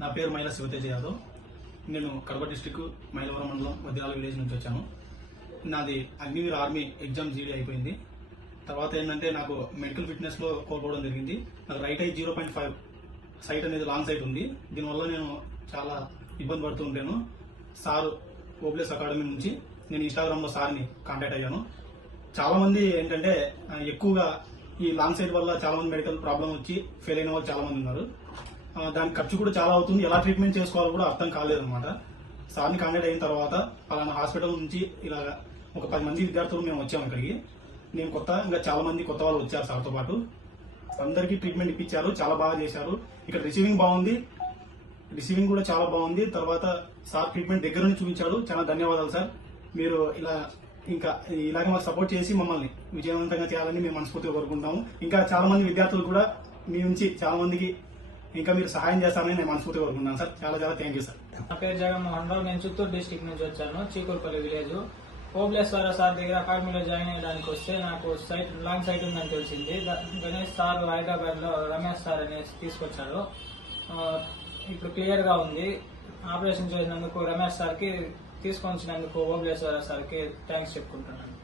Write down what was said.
నా పేరు మహిళ శివతేజ యాదవ్ నేను కడప డిస్టిక్ మైలవరం మండలం వద్యాల విలేజ్ నుంచి వచ్చాను నాది అగ్నివీర్ ఆర్మీ ఎగ్జామ్ జీడీ అయిపోయింది తర్వాత ఏంటంటే నాకు మెడికల్ ఫిట్నెస్లో కోల్పోవడం జరిగింది నాకు right I zero point five sight అనేది లాంగ్ సైట్ ఉంది దీనివల్ల నేను చాలా ఇబ్బంది పడుతూ ఉంటాను సార్ ఓబ్లెస్ అకాడమీ నుంచి నేను ఇన్స్టాగ్రామ్లో సార్ని కాంటాక్ట్ అయ్యాను చాలామంది ఏంటంటే ఎక్కువగా ఈ లాంగ్ సైట్ వల్ల చాలామంది మెడికల్ ప్రాబ్లం వచ్చి ఫెయిల్ అయిన వాళ్ళు చాలామంది ఉన్నారు దాని ఖర్చు కూడా చాలా అవుతుంది ఎలా ట్రీట్మెంట్ చేసుకోవాలో కూడా అర్థం కాలేదన్నమాట సార్ని కాంటాక్ట్ అయిన తర్వాత అలానే హాస్పిటల్ నుంచి ఇలా ఒక పది మంది విద్యార్థులు మేము వచ్చాము ఇక్కడికి నేను కొత్త ఇంకా చాలా మంది కొత్త వాళ్ళు వచ్చారు సార్తో పాటు అందరికీ ట్రీట్మెంట్ ఇప్పించారు చాలా బాగా చేశారు ఇక్కడ రిసీవింగ్ బాగుంది రిసీవింగ్ కూడా చాలా బాగుంది తర్వాత సార్ ట్రీట్మెంట్ దగ్గర నుంచి చూపించాడు చాలా ధన్యవాదాలు సార్ మీరు ఇలా ఇంకా ఇలాగే మాకు సపోర్ట్ చేసి మమ్మల్ని విజయవంతంగా చేయాలని మేము మనస్ఫూర్తిగా కోరుకుంటాము ఇంకా చాలా మంది విద్యార్థులు కూడా మీ నుంచి చాలా మందికి ఇంకా మీరు సహాయం చేస్తానని నేను మనస్ఫూర్తిగా ఉన్నాను సార్ చాలా చాలా థ్యాంక్ యూ సార్ నా పేరు జగన్మోహన్ రావు నేను చిత్తూరు డిస్టిక్ నుంచి వచ్చాను చీకూరుపల్లి విలేజ్ ఓబ్లేశ్వర సార్ దగ్గర అకాడమీలో జాయిన్ అయ్యడానికి వస్తే నాకు సైట్ లాంగ్ సైట్ ఉందని తెలిసింది గణేష్ సార్ హైదరాబాద్ లో రమేష్ సార్ అనేసి తీసుకొచ్చారు ఇప్పుడు క్లియర్ గా ఉంది ఆపరేషన్ చేసినందుకు రమేష్ సార్ కి తీసుకొచ్చినందుకు ఓబ్లేశ్వర సార్ కి థ్యాంక్స్ చెప్పుకుంటున్నాను